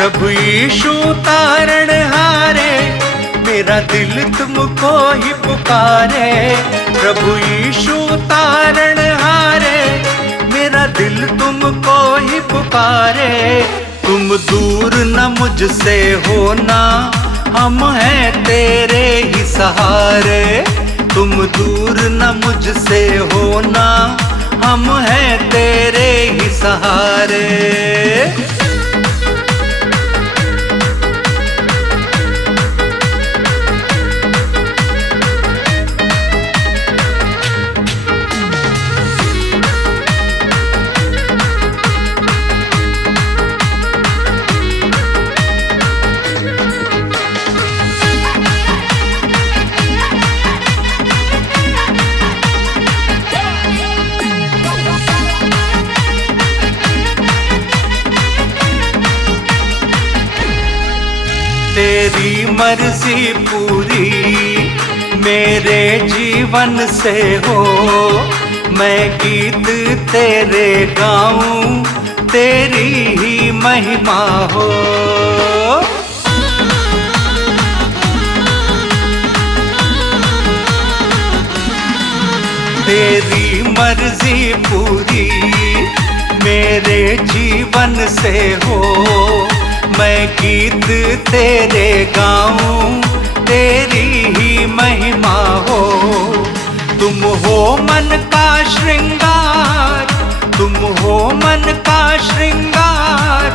प्रभु यीशु तारणहारे, मेरा दिल तुमको ही पुकारे। प्रभु यीशु तारणहारे, मेरा दिल तुमको ही पुकारे। तुम दूर न मुझसे होना, हम हैं तेरे ही सहारे। तुम दूर न मुझसे होना, हम हैं तेरे ही सहारे। तेरी मर्जी पूरी मेरे जीवन से हो, मैं गीत तेरे गाऊं, तेरी ही महिमा हो। तेरी मर्जी पूरी मेरे जीवन से हो, मैं गीत तेरे गाऊं, तेरी ही महिमा हो। तुम हो मन का श्रृंगार, तुम हो मन का श्रृंगार,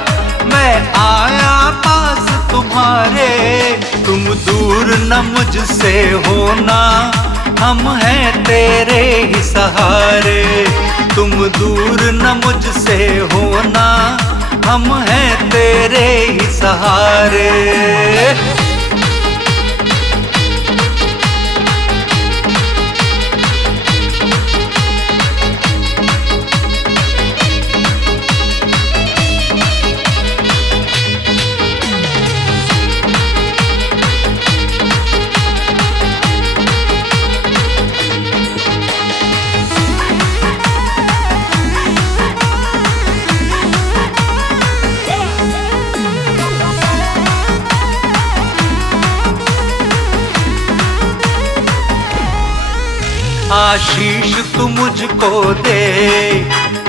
मैं आया पास तुम्हारे। तुम दूर न मुझसे होना, हम हैं तेरे ही सहारे। तुम दूर न मुझसे होना, हम हैं तेरे ही सहारे। आशीष तू मुझको दे,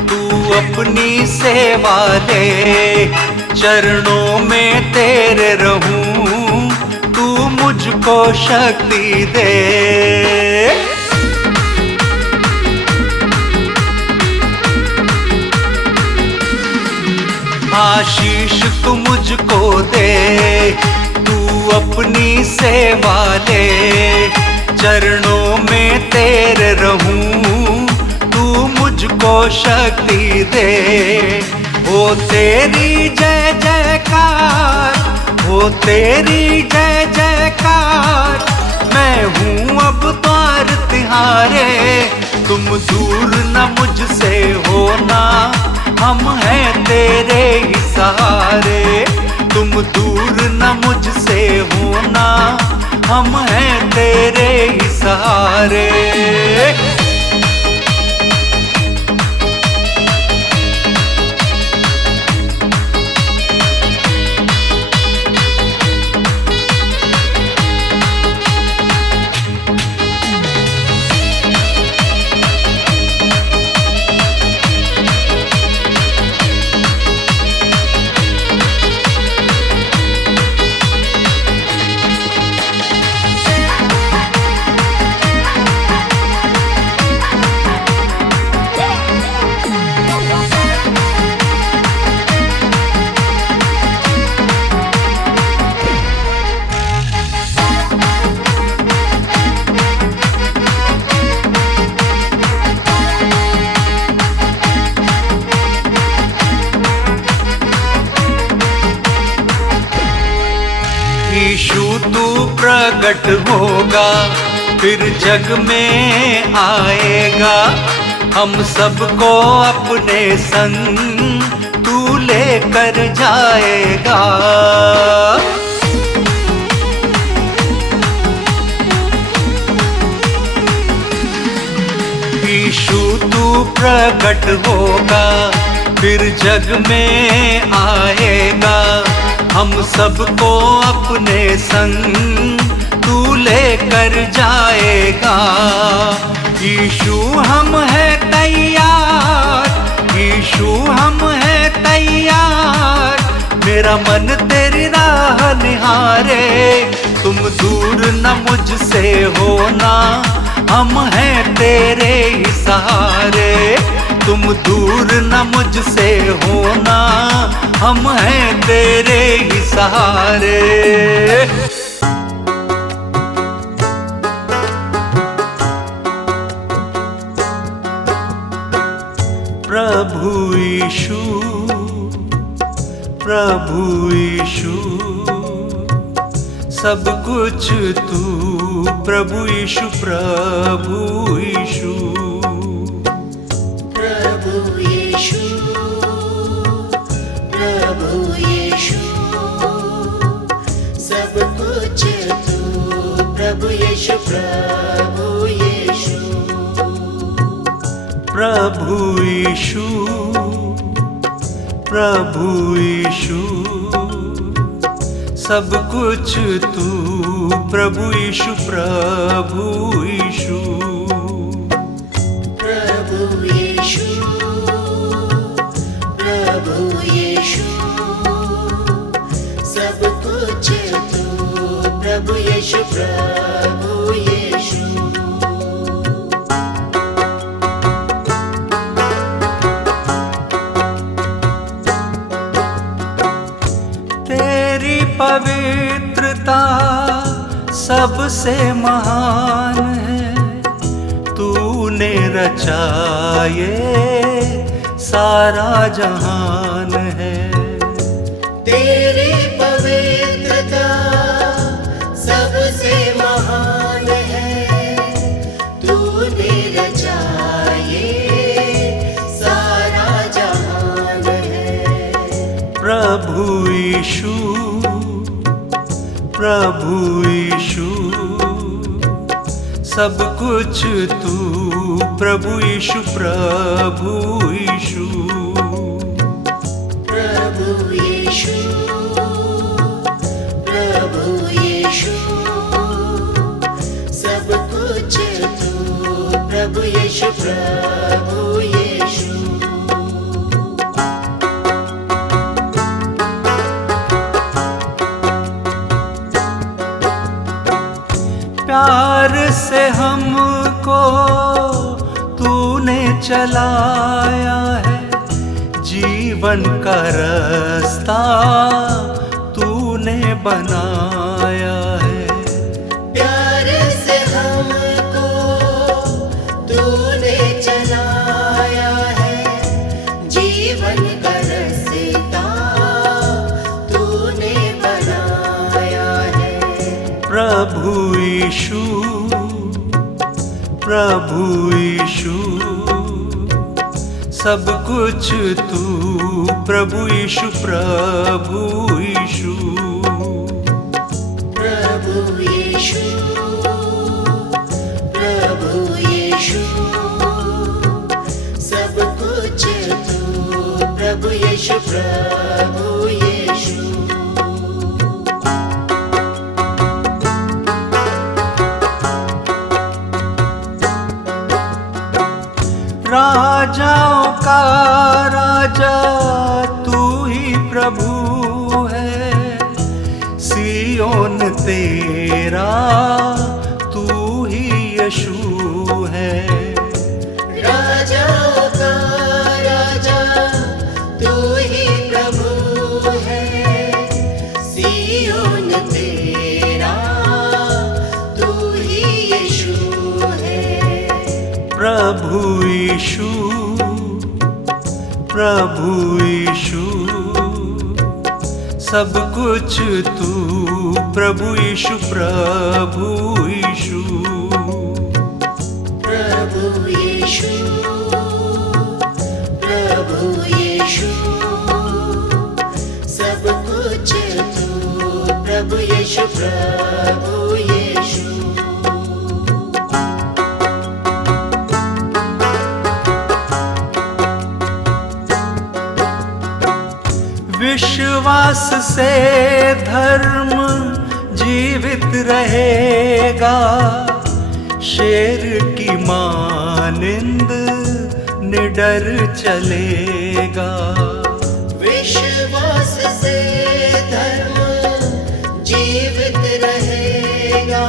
तू अपनी सेवा ले। चरणों में तेरे रहूं, तू मुझको शक्ति दे। आशीष तू मुझको दे, तू अपनी सेवा ले। चरणों में तेरे रहूं, तू मुझको शक्ति दे। हो तेरी जय जयकार, हो तेरी जय जयकार, मैं हूँ अब द्वार तिहारे। तुम दूर न मुझसे होना, हम हैं तेरे ही सहारे। तुम दूर न मुझसे होना, हम हैं तेरे ही सहारे। यीशु तू प्रकट होगा, फिर जग में आएगा। हम सबको अपने संग तू लेकर जाएगा। यीशु तू प्रकट होगा, फिर जग में आएगा। हम सबको अपने संग तू लेकर जाएगा। यीशु हम है तैयार, यीशु हम है तैयार, मेरा मन तेरी राह निहारे। तुम दूर न मुझसे होना, हम हैं तेरे ही सहारे। तुम दूर न मुझसे होना, हम हैं तेरे ही सहारे। प्रभु यीशु, प्रभु यीशु, सब कुछ तू, प्रभु यीशु, प्रभु यीशु। प्रभु यीशु, प्रभु यीशु, सब कुछ तू, प्रभु यीशु, प्रभु यीशु। प्रभु यीशु, प्रभु यीशु, सब कुछ तू, प्रभु यीशु, प्रभु यीशु। प्रभु यीशु, प्रभु यीशु, सब कुछ तू, प्रभु यीशु, प्रभु यीशु। तेरी पवित्रता सबसे महान है, तूने रचा ये सारा जहान है। तेरी पवित्रता सबसे महान है, तूने रचा ये सारा जहान है। प्रभु यीशु, प्रभु यीशु, सब कुछ तू, प्रभु यीशु, प्रभु यीशु। प्रभु यीशु, प्रभु यीशु, सब कुछ तू, प्रभु यीशु, प्रभु यीशु। प्यार से हमको तूने चलाया है, जीवन का रास्ता तूने बनाया है। प्यार से हमको तूने चलाया है, जीवन का रास्ता तूने बनाया है। प्रभु यीशु, प्रभु यीशु, सब कुछ तू, प्रभु यीशु, प्रभु यीशु। प्रभु यीशु, प्रभु यीशु, सब कुछ तू, प्रभु यीशु, प्रभु यीशु। राजाओं का राजा तू ही प्रभु है, सियोन तेरा तू ही यीशु है। राजाओं का राजा तू ही प्रभु है, सियोन तेरा तू ही यीशु है। प्रभु यीशु, प्रभु यीशु, सब कुछ तू, प्रभु यीशु, प्रभु यीशु। प्रभु यीशु, प्रभु यीशु, सब कुछ तू, प्रभु यीशु, प्रभु यीशु। विश्वास से धर्म जीवित रहेगा, शेर की मानिंद निडर चलेगा। विश्वास से धर्म जीवित रहेगा,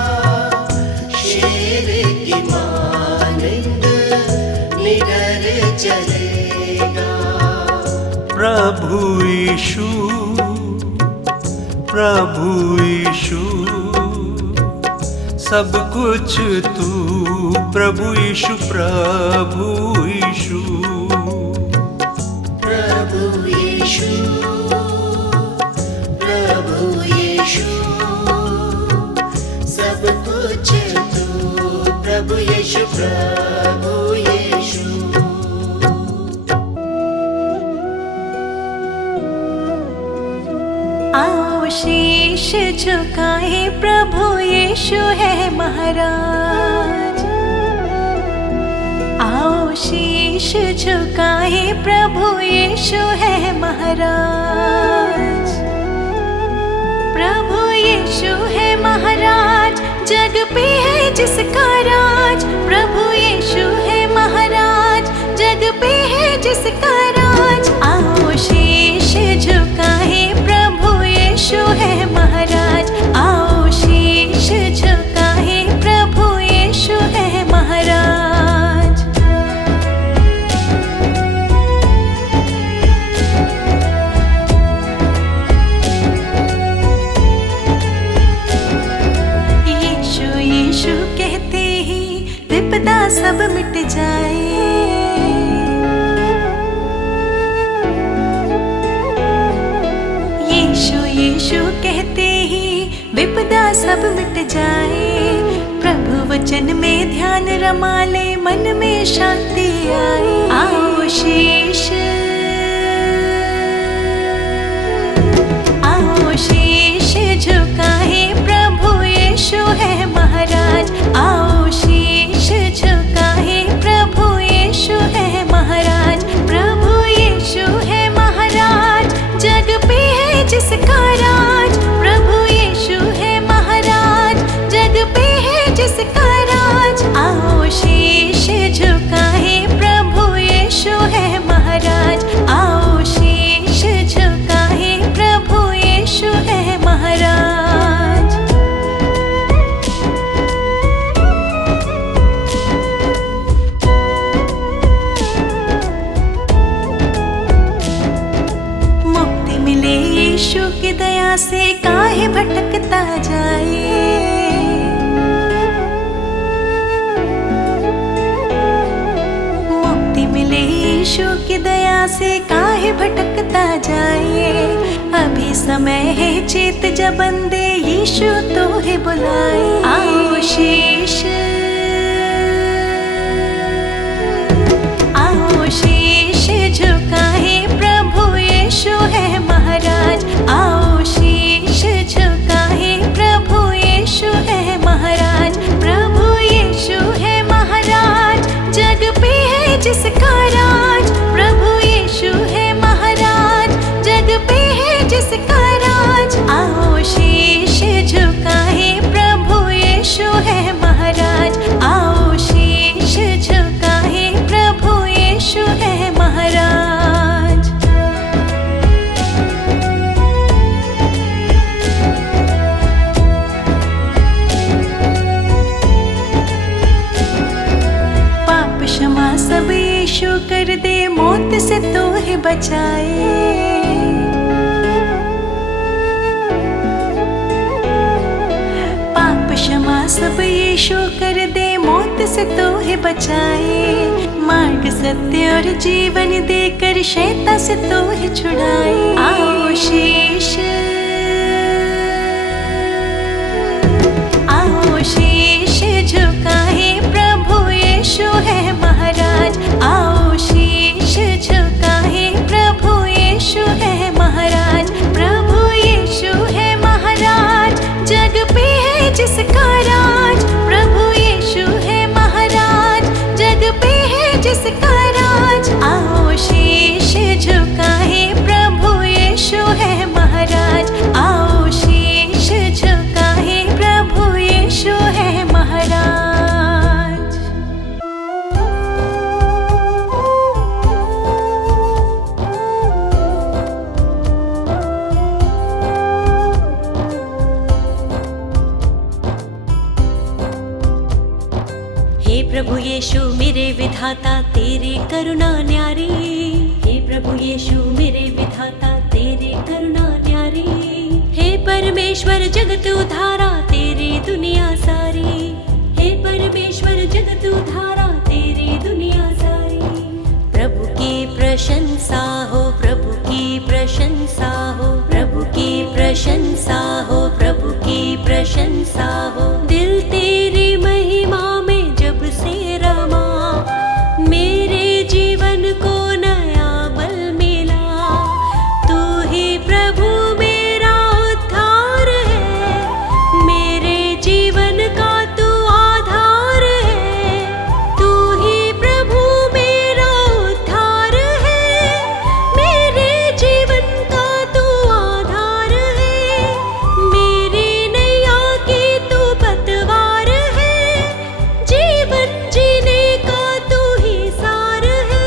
शेर की मानिंद निडर चलेगा। प्रभु यीशु, प्रभु यीशु, सब कुछ तू प्रभु यीशु, प्रभु यीशु। प्रभु यीशु, प्रभु यीशु, सब कुछ तू प्रभु यीशु, प्रभु यीशु। आओ शीश झुकाए, प्रभु यीशु है महाराज। आओ शीश झुकाए, प्रभु यीशु है महाराज। प्रभु यीशु है महाराज, जग पे है जिसका राज। प्रभु यीशु है महाराज, जग पे है जिसका राज। आओ शीश झुकाए, प्रभु यीशु है महाराज। आओ शीश झुकाए, प्रभु यीशु है महाराज। यीशु यीशु कहते ही विपदा सब मिट जाए। यीशु यीशु कहते ही विपदा सब मिट जाए। प्रभु वचन में ध्यान रमा ले, मन में शांति आए। आओ शीश, आओ शीश झुकाए, प्रभु यीशु है महाराज। आओ शीश झुकाए, प्रभु यीशु है महाराज। प्रभु यीशु है महाराज, जग पे है जिसका राज। प्रभु यीशु है महाराज, जग पे है जिसका राज। आओ शीश झुकाए, प्रभु यीशु है महाराज। आओ शीश झुकाए, प्रभु यीशु है महाराज। मुक्ति मिले यीशु की दया से, काहे भटकता जाए। मुक्ति मिले यीशु की दया से, काहे भटकता जाए। अभी समय है चेत जब बंदे, यीशु तो है बुलाए। आओ शीश, आओ शीश झुकाए, प्रभु यीशु है महाराज। आओ शीश झुकाए, प्रभु यीशु है महाराज। प्रभु यीशु है महाराज, जग पे है जिसका राज। प्रभु यीशु है महाराज, जग पे है जिसका राज। आओ शीश झुकाए, प्रभु यीशु है महाराज। आओ शीश झुकाए, प्रभु यीशु है महाराज। पाप क्षमा सब यीशु कर दे, मौत से तो है बचाए। पाप क्षमा सब यीशु कर दे, मौत से तो है बचाए। मार्ग सत्य और जीवन देकर शैतान से तो है छुड़ाए। आओ शीश, आओ शीश झुकाए, प्रभु यीशु है महाराज। आओ शीश झुकाए, प्रभु यीशु है महाराज। प्रभु यीशु है महाराज, जग पे है जिसका राज। प्रभु यीशु है महाराज, जग पे है जिसका राज। आओ शीश झुकाए, प्रभु यीशु है करुणा न्यारी। हे प्रभु यीशु मेरे विधाता तेरी करुणा न्यारी। हे परमेश्वर जगत उद्धारा तेरी दुनिया सारी। हे परमेश्वर जगत उद्धारा तेरी दुनिया सारी। प्रभु की प्रशंसा हो, प्रभु की प्रशंसा हो, प्रभु की प्रशंसा हो, प्रभु की प्रशंसा हो। दिल तेरी महिमा में जब से रमा, मेरे जीवन को नया बल मिला। तू ही प्रभु मेरा उद्धार है, मेरे जीवन का तू आधार है। तू ही प्रभु मेरा उद्धार है, मेरे जीवन का तू आधार है। मेरी नैया की तू पतवार है, जीवन जीने का तू ही सार है।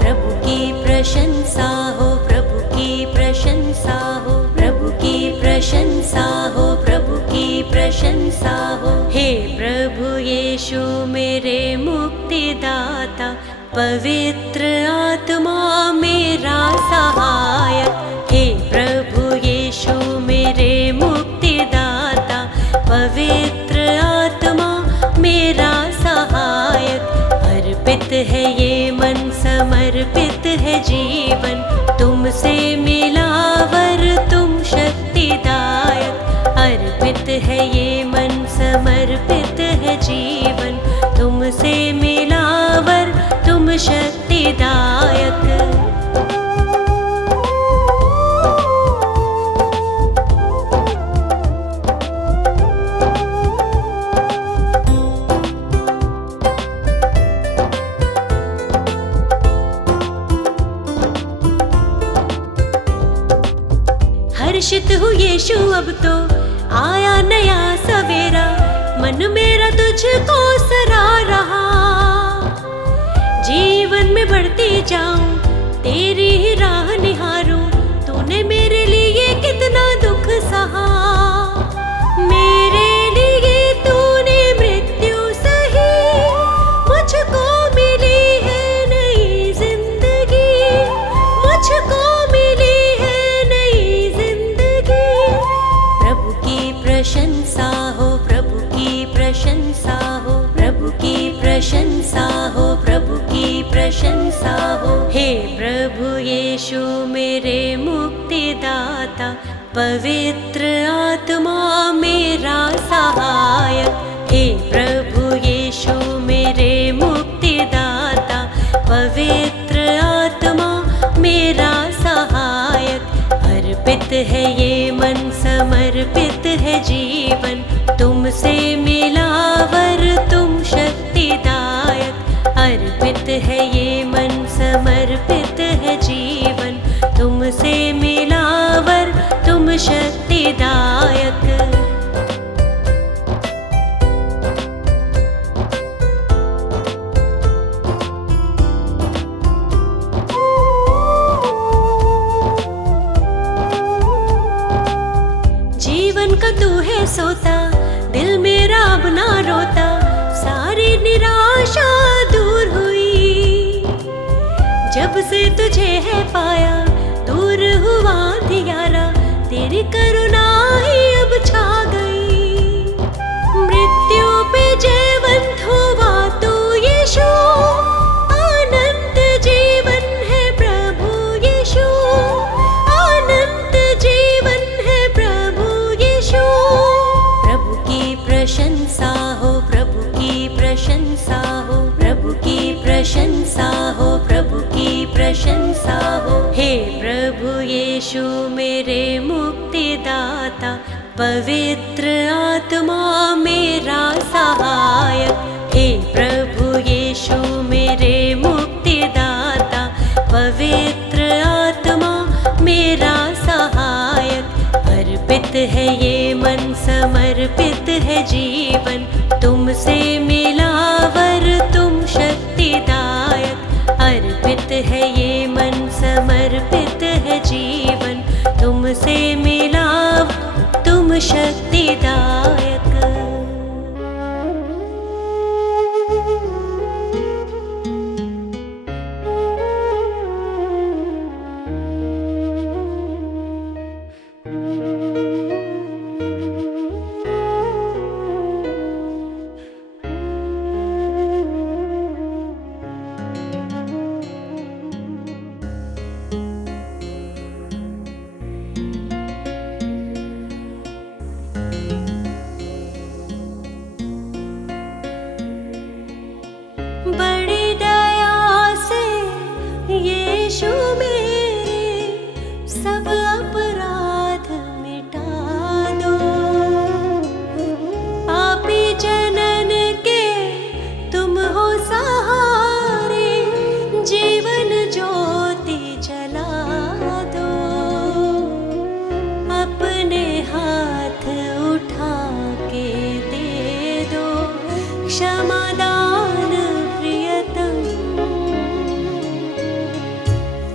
प्रभु की प्रशंसा हो, प्रभु की प्रशंसा हो, प्रभु की प्रशंसा हो, प्रभु की प्रशंसा हो। हे प्रभु यीशु मेरे मुक्तिदाता, पवित्र आत्मा मेरा सहायक। हे प्रभु यीशु मेरे मुक्तिदाता, पवित्र आत्मा मेरा सहायक। अर्पित है ये मन, समर्पित है जीवन, तुमसे मिला वर तुम शक्तिदायक। अर्पित है ये मन, समर्पित है जीवन, तुमसे मिला वर तुम शक्तिदायक। हर्षित हूँ यीशु अब तो आया नया सवेरा, मन मेरा तुझको सरा रहा। जीवन में बढ़ती जाऊं, तेरी ही राह निहारूं, तूने मेरे लिए कितना दुख सहा। मेरे लिए तूने मृत्यु सही, मुझको मिली है नई जिंदगी, मुझको मिली है नई जिंदगी। प्रभु की प्रशंसा हो, प्रभु की प्रशंसा हो, प्रभु की प्रशंसा हो, प्रभु की प्रशंसा हो। हे प्रभु यीशु मेरे मुक्तिदाता, पवित्र आत्मा मेरा सहायक। हे प्रभु यीशु मेरे मुक्तिदाता, पवित्र आत्मा मेरा सहायक। अर्पित है ये मन, समर्पित है जीवन, तुमसे मिला वर तुम शक्तिदायक। अर्पित है ये मन, समर्पित है जीवन, तुमसे मिला वर तुम शक्तिदायक। जीवन का तू है सोता, दिल मेरा अब ना रोता, सारी निराशा दूर हुई। जब से तुझे है पाया, दूर हुआ अंधियारा, तेरी करुणा ही अब छा गई। मृत्यु पे जयवंत हुआ तू यीशु, अनंत जीवन है प्रभु यीशु, अनंत जीवन है प्रभु यीशु। प्रभु की प्रशंसा हो, प्रभु की प्रशंसा हो, प्रभु की प्रशंसा हो, प्रभु की प्रशंसा हो। हे प्रभु यीशु मेरे मुक्तिदाता, पवित्र आत्मा मेरा सहायक। हे प्रभु यीशु मेरे मुक्तिदाता, पवित्र आत्मा मेरा सहायक। अर्पित है ये मन, समर्पित है जीवन, तुमसे मिला वर तुम शक्तिदायक। अर्पित है ये मन, समर्पित है जीवन, तुमसे मिला तुम शक्तिदायक। ज्योति जला दो, अपने हाथ उठा के दे दो क्षमादान प्रियतम।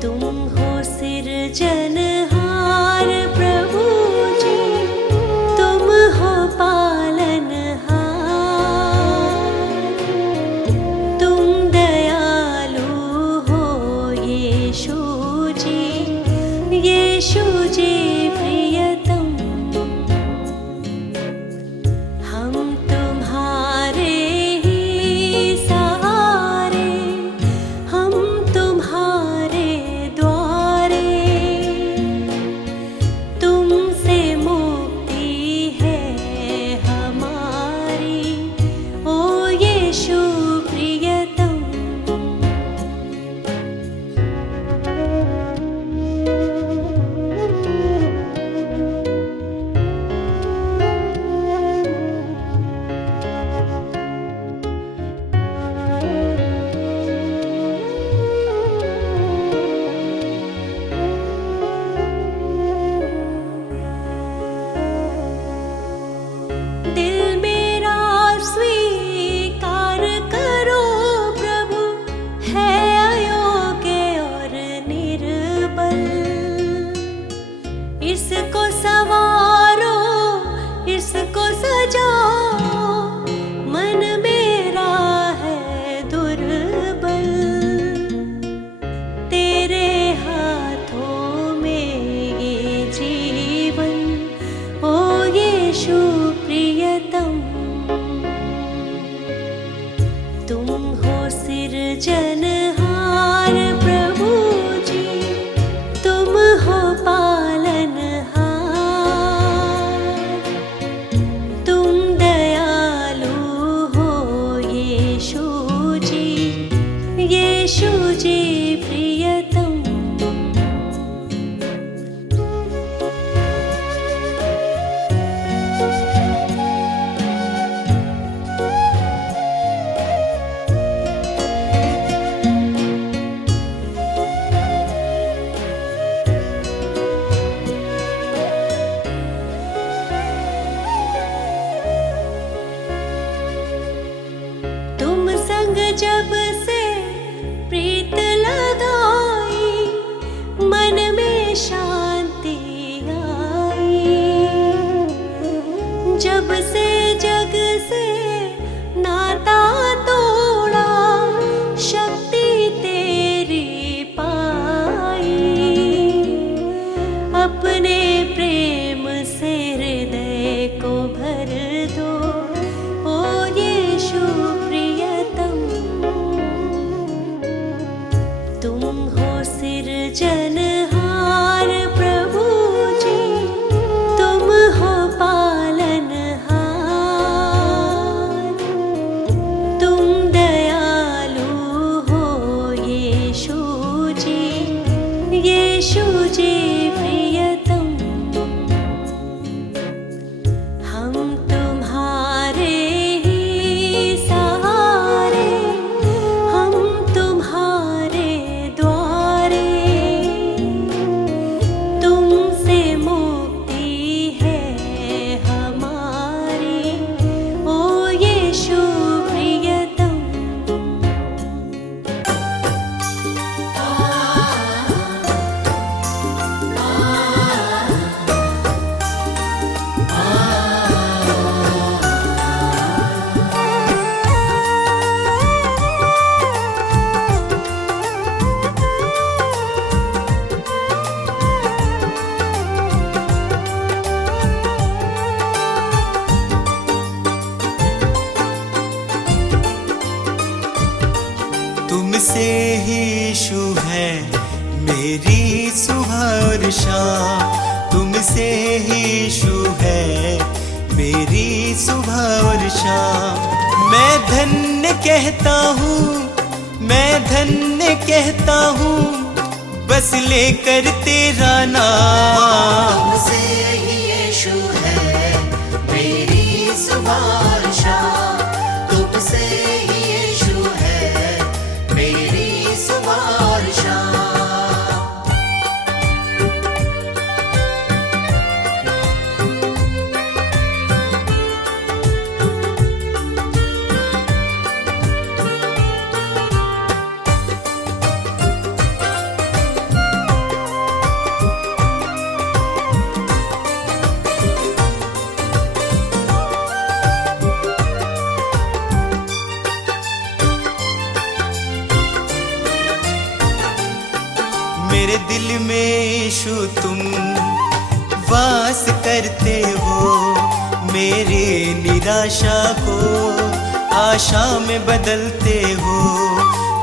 तुम हो सिरजनहार प्रभु जी, तुम हो पालनहार, तुम दयालु हो यीशु जी, यीशु जी प्रियतम। हम तुम्हारे ही सहारे, हम तुम्हारे द्वारे, तुमसे मुक्ति है हमारी, ओ यीशु प्रियतम। दिल मेरा स्वीकार करो प्रभु, है अयोग्य और निर्बल। इसको संवारो, इसको सजाओ, मन मेरा है दुर्बल। तेरे हाथों में ये जीवन, ओ यीशु प्रियतम। तुम हो सिरजनहार प्रभु जी, तुम हो पालनहार, तुम दयालु हो यीशु जी, यीशु जी प्रियतम। तुम संग जब से प्रीत लगाई, मन में शांति आई। जब से जग से नाता तोड़ा, शक्ति तेरी पाई। अपने प्रेम से हृदय को भर दो, ओ यीशु प्रियतम। तुम हो सिरजनहार प्रभु जी, तुम हो पालनहार, तुम दयालु हो यीशु जी, यीशु जी प्रियतम। हम तुम्हारे ही सहारे, हम तुम्हारे द्वारे, तुमसे मुक्ति है हमारी, ओ यीशु प्रियतम। तुमसे ही यीशु है मेरी सुबह और शाम, तुमसे ही यीशु है मेरी सुबह और शाम। मैं धन्य कहता हूँ, मैं धन्य कहता हूँ, बस लेकर तेरा नाम। तुमसे ही यीशु है मेरी सुबह और शाम, तुमसे ही यीशु है मेरी सुबह और शाम। मेरे दिल में यीशु तुम वास करते हो, मेरे निराशा को आशा में बदलते हो।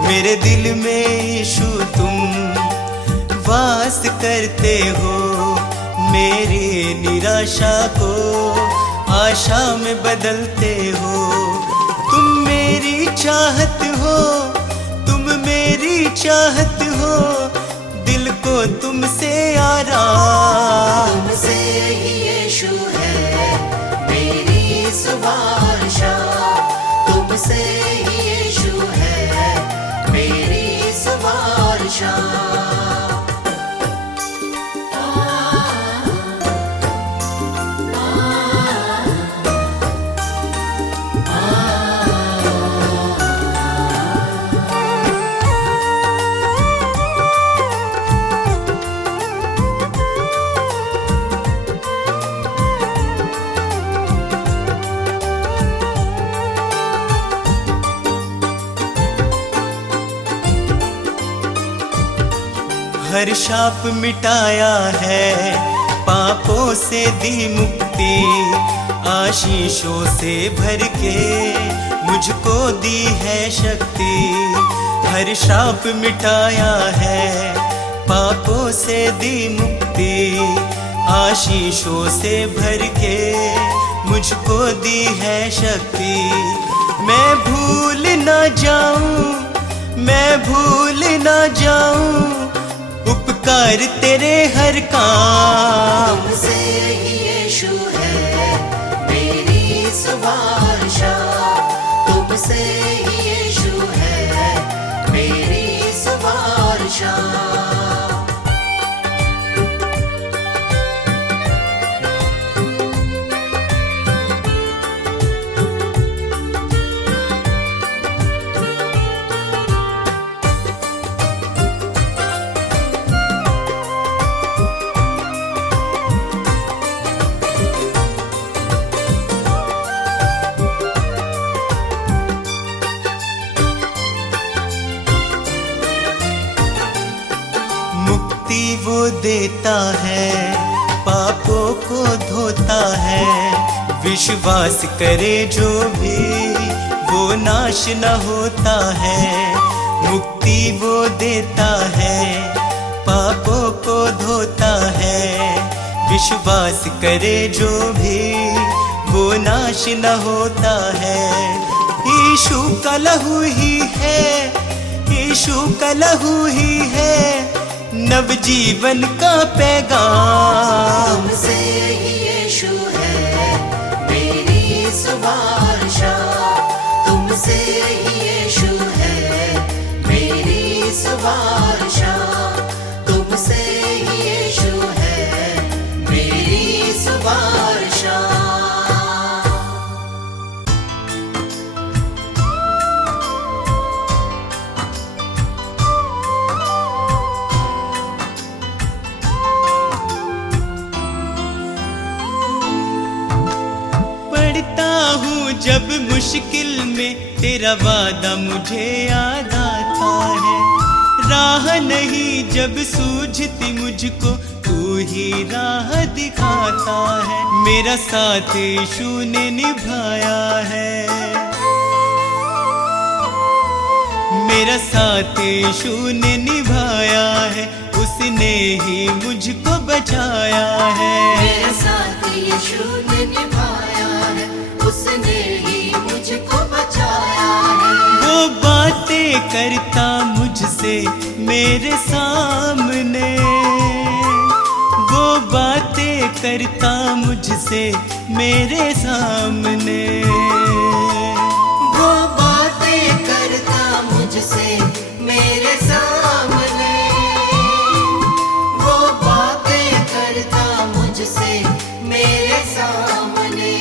मेरे दिल में यीशु तुम वास करते हो, मेरी निराशा को आशा में बदलते हो। तुम मेरी चाहत हो, तुम मेरी चाहत हो, दिल को तुमसे आराम। तुमसे ही यीशु है मेरी सुबह शाम, तुमसे ही यीशु है मेरी सुबह शाम। हर शाप मिटाया है, पापों से दी मुक्ति, आशीषों से भर के मुझको दी है शक्ति। हर शाप मिटाया है, पापों से दी मुक्ति, आशीषों से भर के मुझको दी है शक्ति। मैं भूल ना जाऊं, मैं भूल ना जाऊं उपकार तेरे हर काम। तुमसे ही यीशु है मेरी सुबह शाम, तुमसे ही यीशु है मेरी सुबह शाम। वो देता है, पापों को धोता है, विश्वास करे जो भी वो नाश न होता है। मुक्ति वो देता है, पापों को धोता है, विश्वास करे जो भी वो नाश न होता है। यीशु का लहू ही है, यीशु का लहू ही है नव जीवन का पैगाम। तुमसे ही यीशु है मेरी सुबह शाम, तुमसे ही यीशु है मेरी सुबह शाम, तुमसे ही यीशु है मेरी सुबह शाम। जब मुश्किल में तेरा वादा मुझे याद आता है, राह नहीं जब सूझती मुझको तू ही राह दिखाता है। मेरा साथ यीशु ने निभाया है, मेरा साथ यीशु ने निभाया है, उसने ही मुझको बचाया है। मेरा साथ यीशु ने निभाया है, उसने ही मुझको बचाया है। वो बातें करता मुझसे मेरे सामने, वो बातें करता मुझसे मेरे सामने, वो बातें करता मुझसे मेरे सामने, वो बातें करता मुझसे मेरे सामने।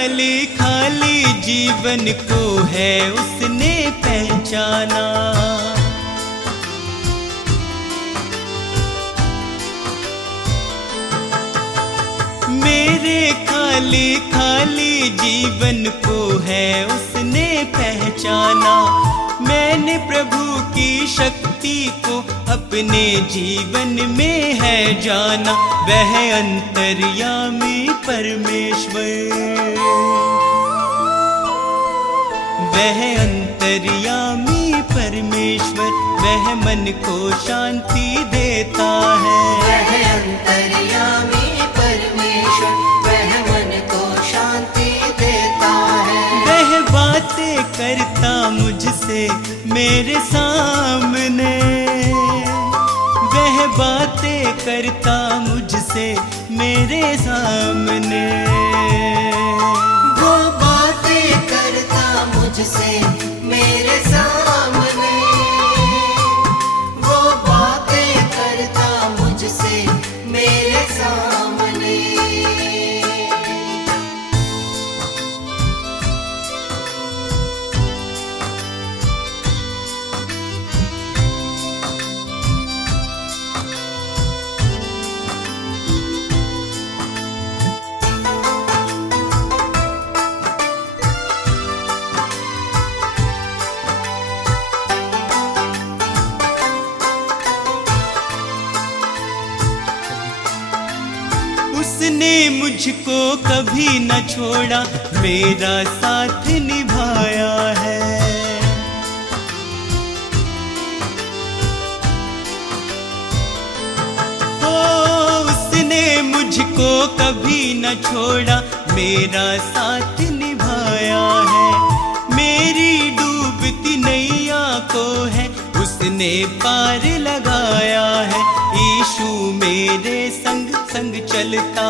खाली खाली जीवन को है उसने पहचाना। मेरे खाली खाली जीवन को है उसने पहचाना। मैंने प्रभु की शक्ति को अपने जीवन में है जाना। वह अंतर्यामी परमेश्वर, वह अंतर्यामी परमेश्वर, वह मन को शांति देता है। वह अंतर्यामी परमेश्वर, वह मन को शांति देता है। वह बातें करता मुझसे मेरे सामने, वह बातें करता मुझसे मेरे सामने। वो बातें करता मुझसे मेरे सामने, वो बातें करता मुझसे मेरे सामने। उसने मुझको कभी न छोड़ा, मेरा साथ निभाया है। ओ उसने मुझको कभी न छोड़ा, मेरा साथ निभाया है। मेरी डूबती नैया को है उसने पार लगाया है। यीशु मेरे संग संग चलता,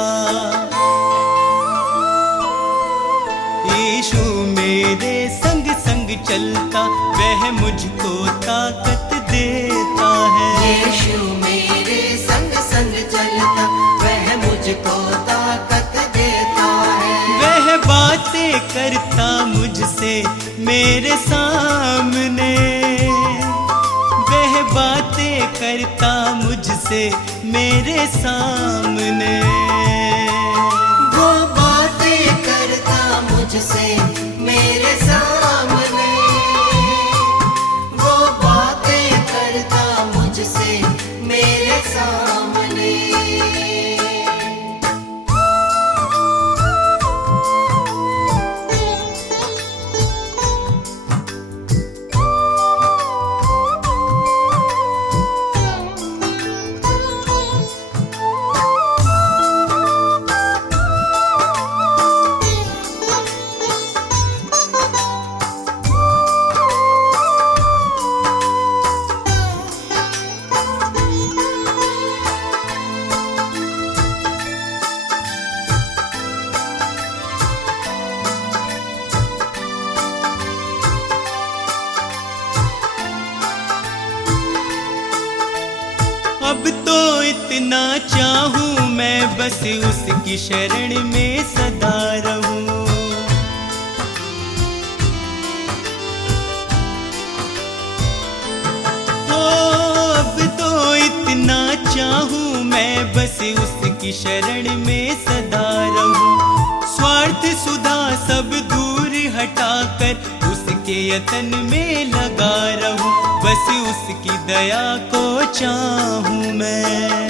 यीशु मेरे संग संग चलता, वह मुझको ताकत देता है। यीशु मेरे संग संग चलता, वह मुझको ताकत देता है। वह बातें करता मुझसे मेरे सामने, वह बातें करता मुझसे मेरे सामने। वो बातें करता मुझसे मेरे सामने, वो बातें करता मुझसे मेरे सामने। अब तो इतना चाहूं मैं बस उसकी शरण में सदा रहूं। ओ अब तो इतना चाहूं मैं बस उसकी शरण में सदा रहूं। स्वार्थ सुधा सब दूर हटाकर उसके यतन में लगा रहूं। बस उसकी दया को चाहूं मैं,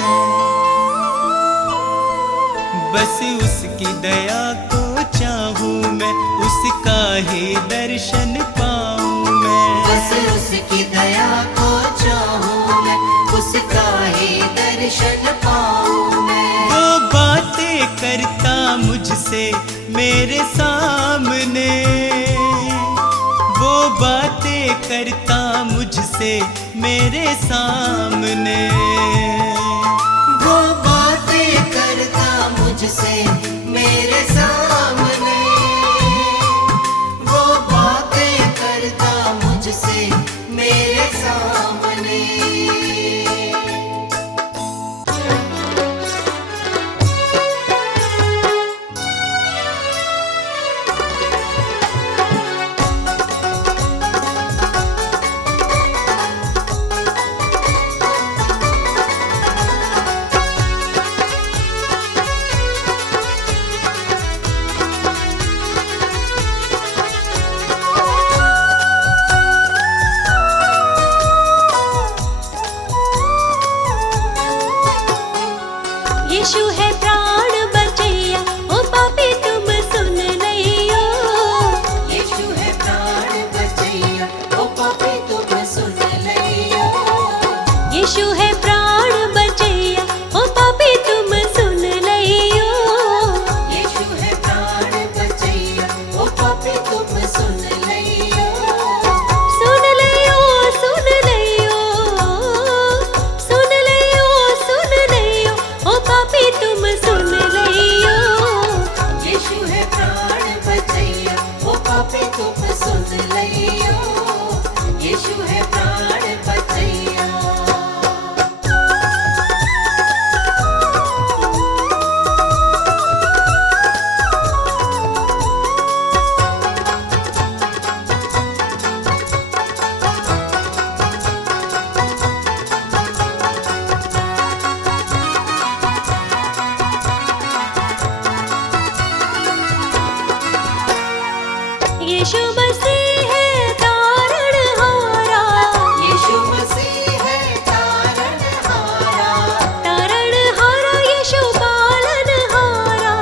बस उसकी दया को चाहूं मैं, उसका ही दर्शन पाऊं मैं। बस उसकी दया को चाहूं मैं, उसका ही दर्शन पाऊं मैं। वो बातें करता मुझसे मेरे सामने, वो बातें करता मुझसे मेरे सामने। वो बातें करता मुझसे मेरे सामने, वो बातें करता मुझसे मेरे सामने। यीशु है प्राण बचैया, ओ पापी तुम सुन लइयो। यीशु है प्राण बचैया, ओ पापी तुम सुन लइयो। यीशु है प्राण बचैया, ओ पापी तुम सुन लइयो। यीशु है प्राण बचैया, ओ पापी तुम सुन लइयो। सुन लइयो, सुन लइयो, सुन लइयो, सुन लइयो, ओ पापी तुम सुन लइयो। यीशु है प्राण बचैया, ओ पापी तुम सुन लइयो। यीशु है प्राण बचैया। यीशु मसीह है तारणहारा, यीशु मसीह है तारणहारा। तारणहारा यीशु पालनहारा।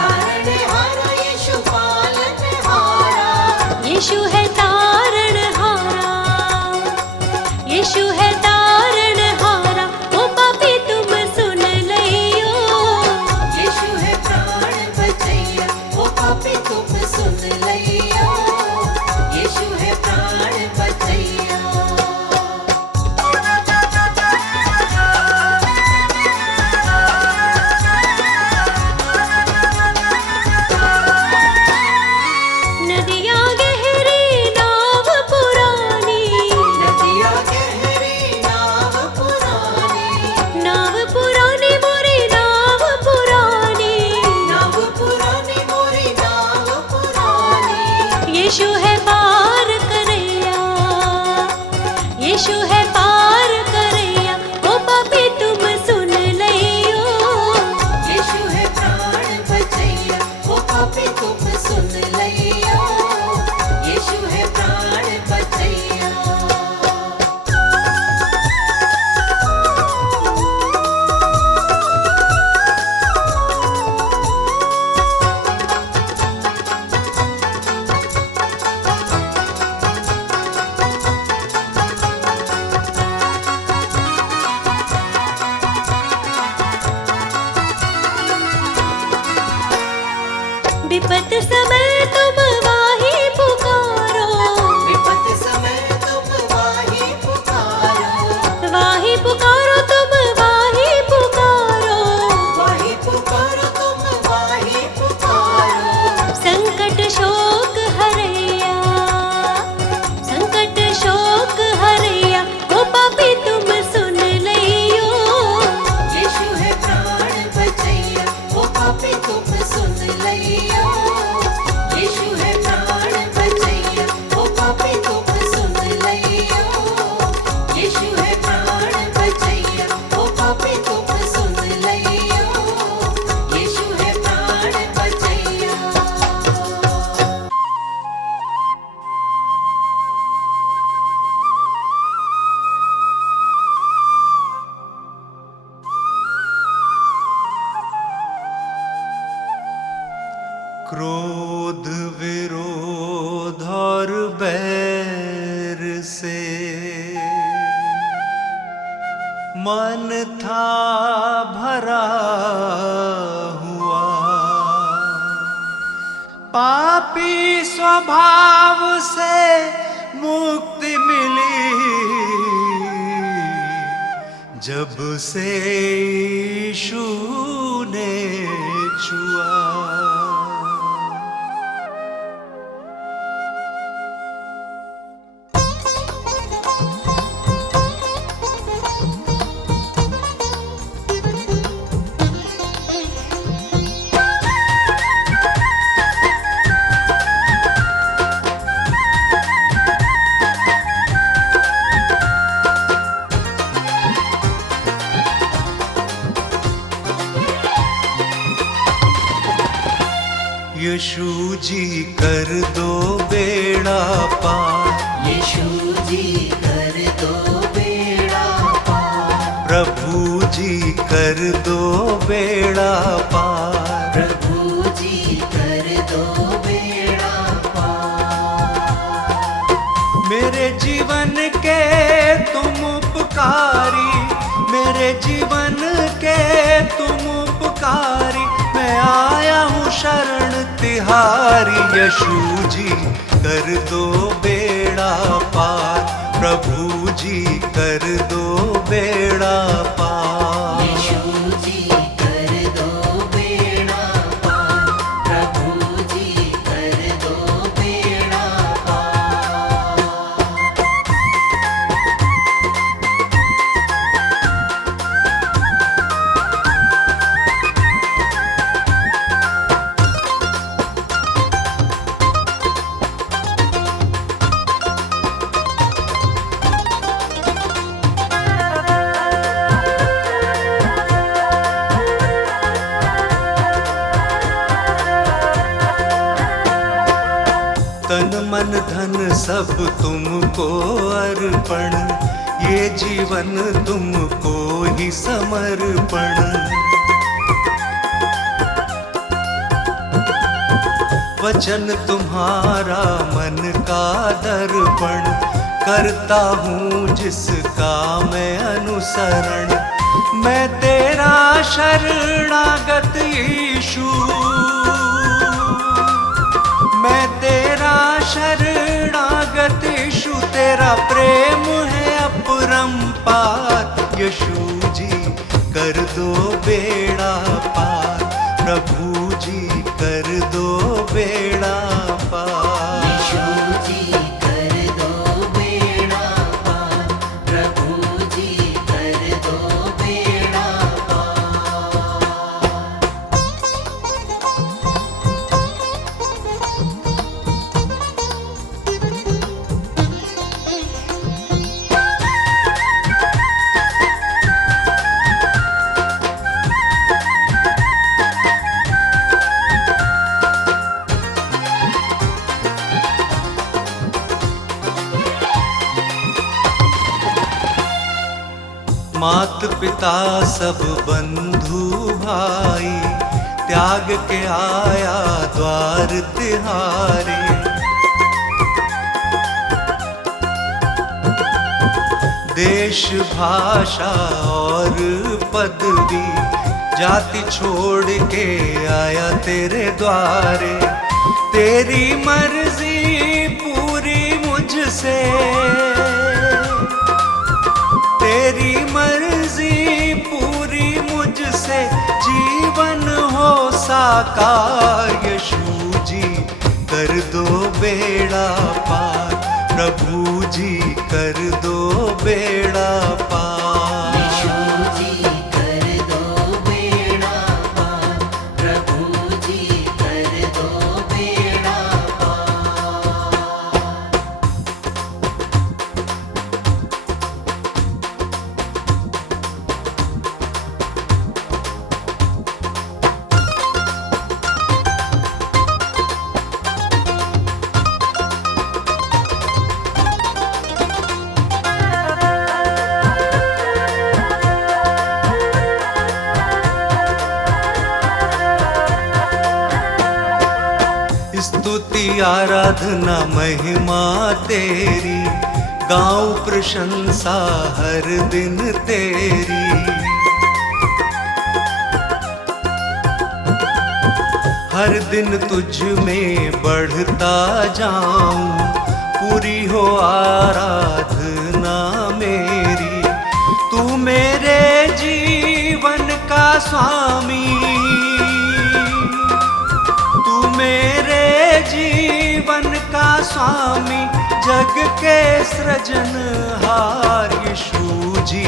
तारणहारा यीशु पालनहारा। यीशु है तारणहारा, यीशु है तारणहारा, ओ पापी तुम सुन लइयो। यीशु है प्राण बचैया, ओ पापी तुम सुन लइयो। यीशु है प्राण बचैया। नदियाँ गहरी नाव पुरानी, नदिया गहरी नाव पुरानी। नाव पुरानी मोरी नाव पुरानी। नाव पुरानी मोरी नाव पुरानी। यीशु है पार करैया, यीशु है पार करैया, ओ पापी तुम सुन लइयो। यीशु है प्राण बचैया, ओ पापी तुम सुन लइयो। यीशु है प्राण बचैया। विपत समय तुम वाही पुकारो, विपत समय तुम वाही पुकारो। वाही पुकारो तुम वाही पुकारो। वाही पुकारो तुम वाही पुकारो। संकट शोक हरैया, संकट शोक हरैया, ओ पापी तुम सुन लइयो। यीशु है प्राण बचैया, ओ पापी तुम सुन लइयो। यीशु है प्राण बचैया, ओ पापी तुम सुन लइयो। यीशु है प्राण बचैया, ओ पापी तुम सुन लइयो। यीशु है प्राण बचैया। क्रोध विरोध और बैर से मन था भरा हुआ, पापी स्वभाव से मुक्ति मिली जब से यीशु ने छुआ। यीशु जी कर दो बेड़ा पार, यीशु जी कर दो बेड़ा पार। प्रभु जी कर दो बेड़ा पार। प्रभु जी कर दो बेड़ा पार। मेरे जीवन के तुम उपकारी, मेरे जीवन के तुम उपकारी, मैं आया हूँ शरण तिहारी। यीशु जी कर दो बेड़ा पार, प्रभु जी कर दो बेड़ा पार। यीशु जी कर दो बेड़ा पार, प्रभु जी कर दो बेड़ा पार। तन मन धन सब तुमको अर्पण, ये जीवन तुमको ही समर्पण। वचन तुम्हारा मन का दर्पण, करता हूँ जिसका मैं अनुसरण। मैं तेरा शरणागत यीशु, मैं तेरा शरणागत यीशु, तेरा प्रेम है अपरंपार। यीशु जी कर दो बेड़ा पार, प्रभु जी कर दो बेड़ा पार। यीशु जी कर दो बेड़ा पार, प्रभु जी कर दो बेड़ा पार। मात पिता सब बंधु भाई, त्याग के आया द्वार तिहारे। देश भाषा और पदवी, जाति छोड़ के आया तेरे द्वारे। तेरी मर्जी पूरी मुझसे, तेरी मर्जी पूरी मुझसे, जीवन हो साकार। यीशु जी कर दो बेड़ा पार, प्रभु जी कर दो बेड़ा पार। यीशु जी कर दो बेड़ा पार, प्रभु जी कर दो बेड़ा पार। स्तुति आराधना महिमा तेरी, गाऊं प्रशंसा हर दिन तेरी। हर दिन तुझ में बढ़ता जाऊं, पूरी हो आराधना मेरी। तू मेरे जीवन का स्वामी, तू मेरे जीवन का स्वामी, जग के सृजनहार। यीशु जी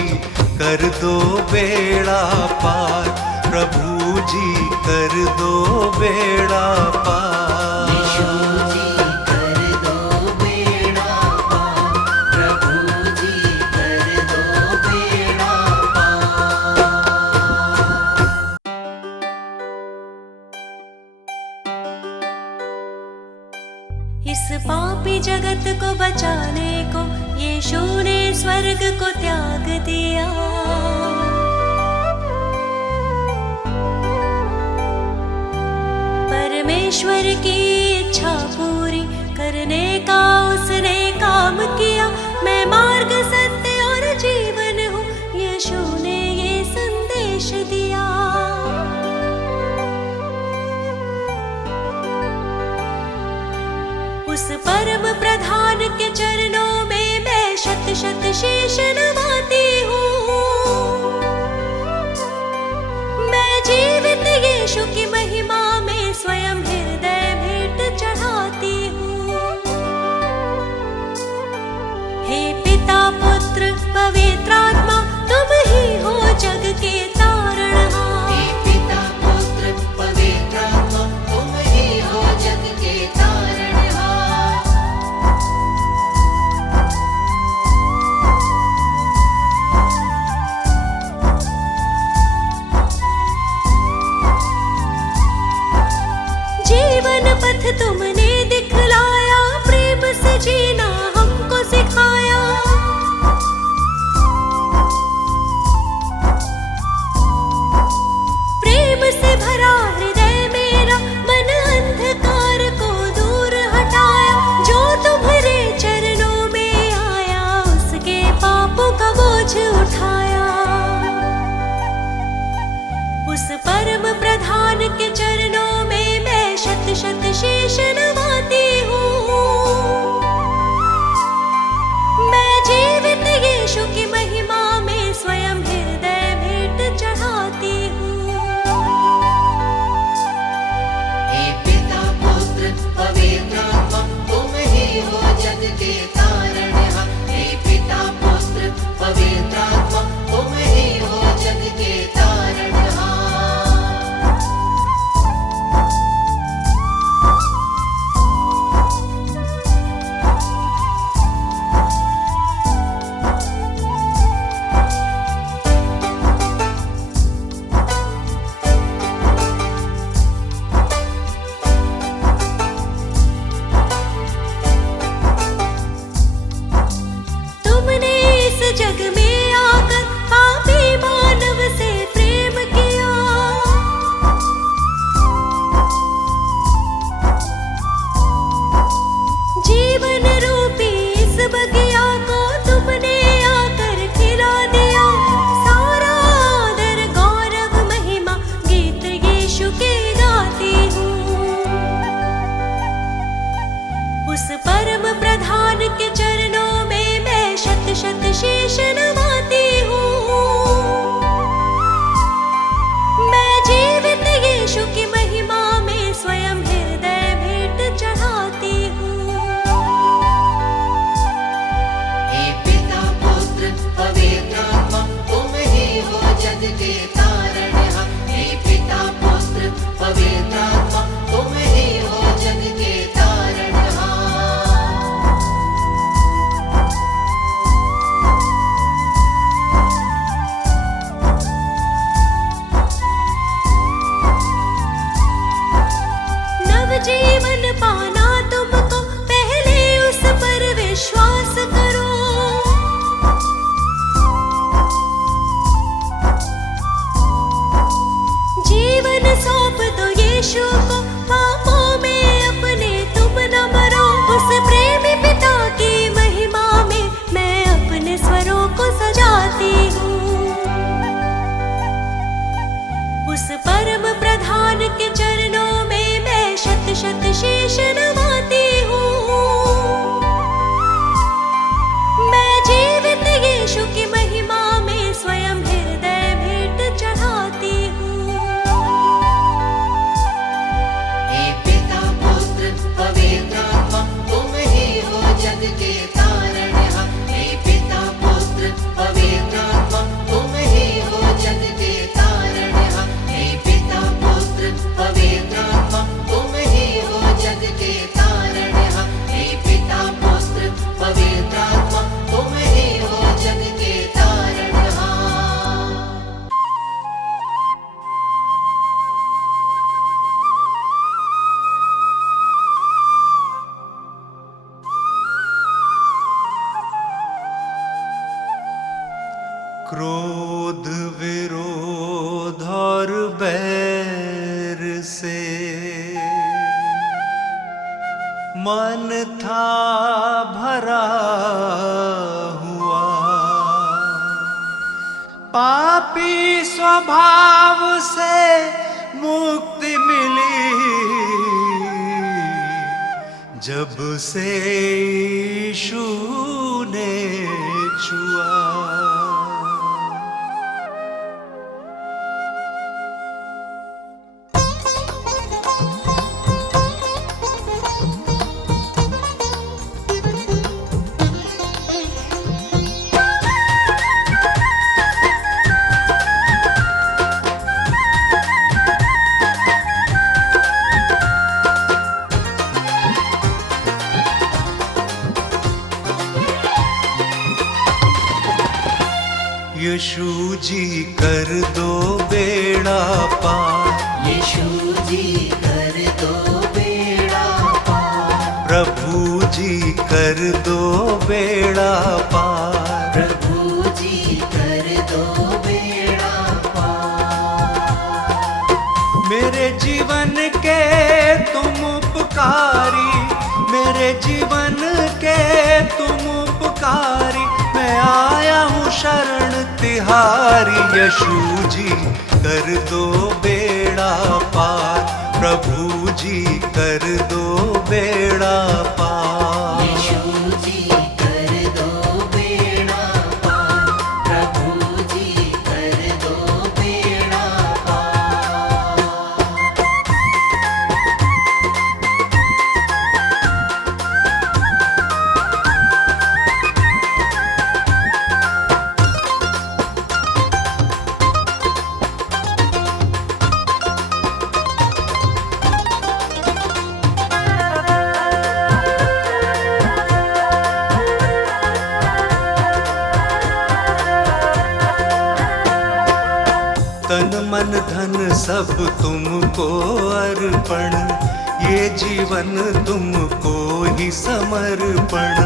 कर दो बेड़ा पार, प्रभु जी कर दो बेड़ा पार। यीशु जी कर दो बेड़ा पार, प्रभु जी कर दो बेड़ा पार। इस पापी जगत को बचाने को यीशु ने स्वर्ग को त्याग दिया। करने का उसने काम किया। मैं मार्ग सत्य और जीवन हूँ, यीशु ने ये संदेश दिया। उस परम प्रधान के चरणों में मैं शत शत शीश नवाती हूँ। मैं जीवित यीशु की महिमा में स्वयं हृदय भेंट चढ़ाती हूँ। हे पिता पुत्र पवित्र आत्मा, तुम ही हो जग के तारणहार। हे पिता पुत्र पवित्र आत्मा, तुम ही हो जग के तारणहार। जीवन पथ तुमने दिखलाया, प्रेम से जीना हमको सिखाया। स्वभाव से मुक्ति मिली जब से यीशु ने छुआ। यीशु जी कर दो बेड़ा पार, यीशु जी कर दो बेड़ा पार, प्रभु जी कर दो बेड़ा पार, प्रभु जी कर दो बेड़ा पार। मेरे जीवन के तुम उपकारी, मेरे जीवन के तुम उपकारी, मैं आया हूँ शरण तिहारी। यीशु जी कर दो बेड़ा पार, प्रभु जी कर दो बेड़ा पार। यीशु जी कर दो बेड़ा पार, प्रभु जी कर दो बेड़ा पार। तन मन धन सब तुमको अर्पण, ये जीवन तुमको ही समर्पण।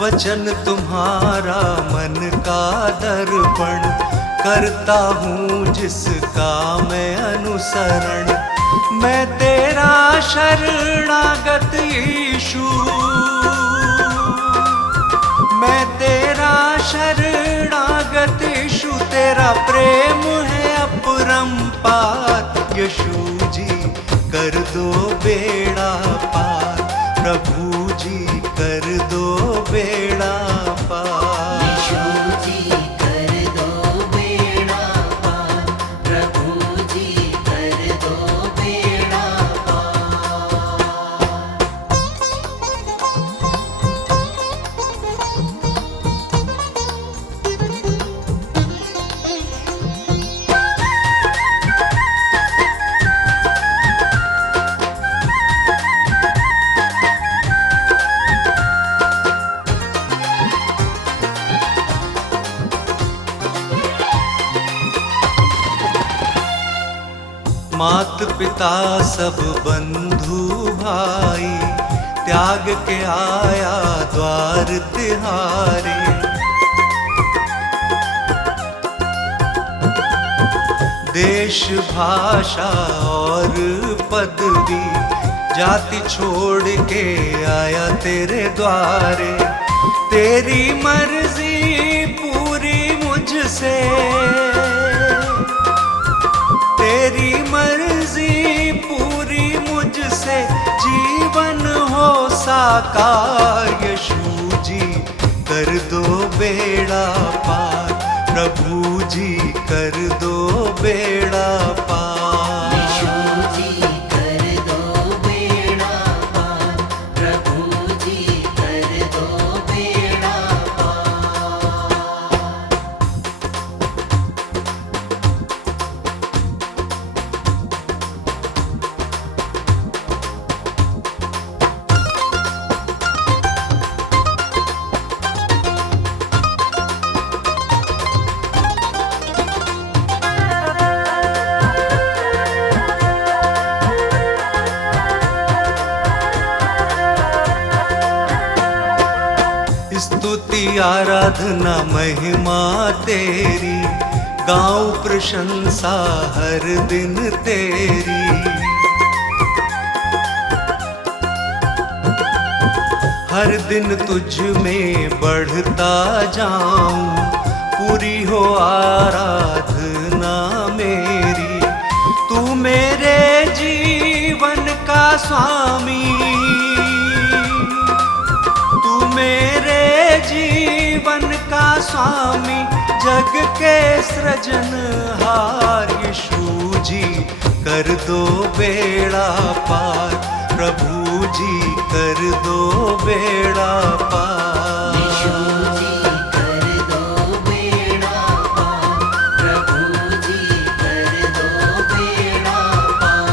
वचन तुम्हारा मन का दर्पण, करता हूँ जिसका मैं अनुसरण। मैं तेरा शरणागत यीशु, मैं तेरा शरणागत यीशु, तेरा प्रेम है अपरंपार। यीशु जी कर दो बेड़ा पार, प्रभु जी कर दो बेड़ा पार। यीशु जी कर दो बेड़ा पार, प्रभु जी कर दो बेड़ा पार। मात पिता सब बंधु भाई, त्याग के आया द्वार तिहारे। देश भाषा और पदवी, जाति छोड़ के आया तेरे द्वारे। तेरी मर्जी पूरी मुझसे, तेरी मर्जी पूरी मुझसे, जीवन हो साकार। यीशु जी कर दो बेड़ा पार, प्रभु जी कर दो बेड़ा पार। यीशु जी कर दो बेड़ा पार, प्रभु जी कर दो बेड़ा पार। स्तुति आराधना महिमा तेरी, गाऊं प्रशंसा हर दिन तेरी। हर दिन तुझ में बढ़ता जाऊं, पूरी हो आराधना मेरी। तू मेरे जीवन का स्वामी, तू मेरे जीवन का स्वामी, जग के सृजनहार यीशु जी, कर दो बेड़ा पार, प्रभु जी कर दो बेड़ा पार। यीशु जी कर दो बेड़ा पार, प्रभु जी कर दो बेड़ा पार।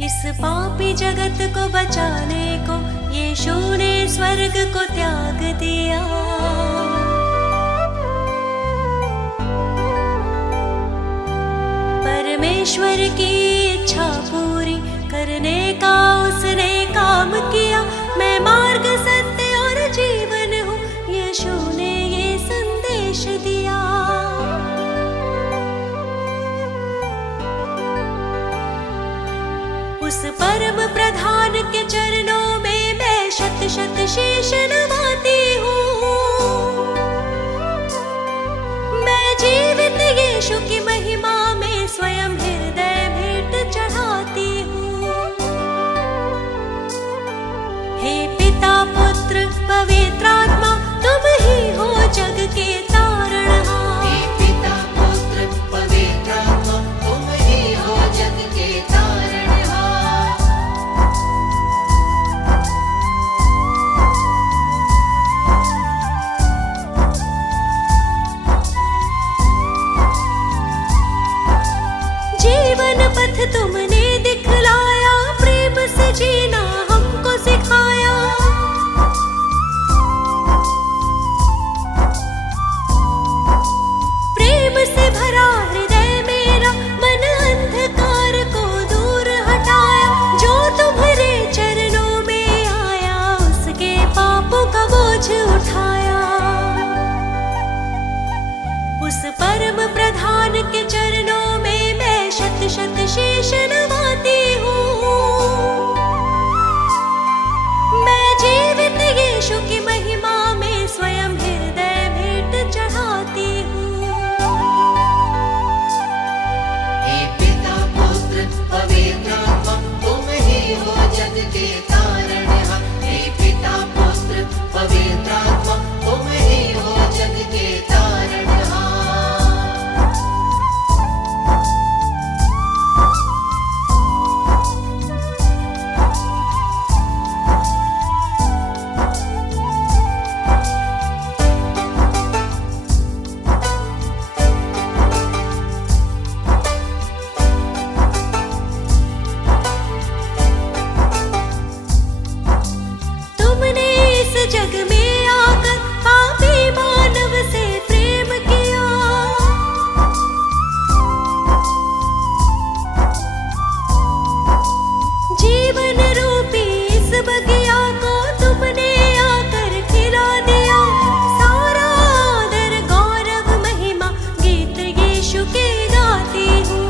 इस पापी जगत को बचाने को यीशु ने स्वर्ग को त्याग दिया। परमेश्वर की इच्छा पूरी करने का उसने काम किया। मैं मार्ग, सत्य और जीवन हूँ, यीशु ने ये संदेश दिया। उस परम प्रधान के चरणों में मैं शत शत शीश नवाती हूँ। मैं जीवित यीशु की महिमा में स्वयं हृदय भेंट चढ़ाती हूँ। पापों का बोझ उठाया। उस परम प्रधान के चरणों में मैं शत शत शीश नवाती हूँ। मैं जीवित यीशु की महिमा में स्वयं हृदय भेंट चढ़ाती हूँ। हे पिता पुत्र पवित्र आत्मा, तुम ही हो जग के तारणहार। हे पिता पुत्र पवित्र आत्मा, तुम ही हो जग के तारणहार। तुमने इस जग में आकर पापी मानव से प्रेम किया। जीवन रूपी इस बगिया को तुमने आकर खिला दिया। सारा आदर गौरव महिमा गीत यीशु के गाती हूँ।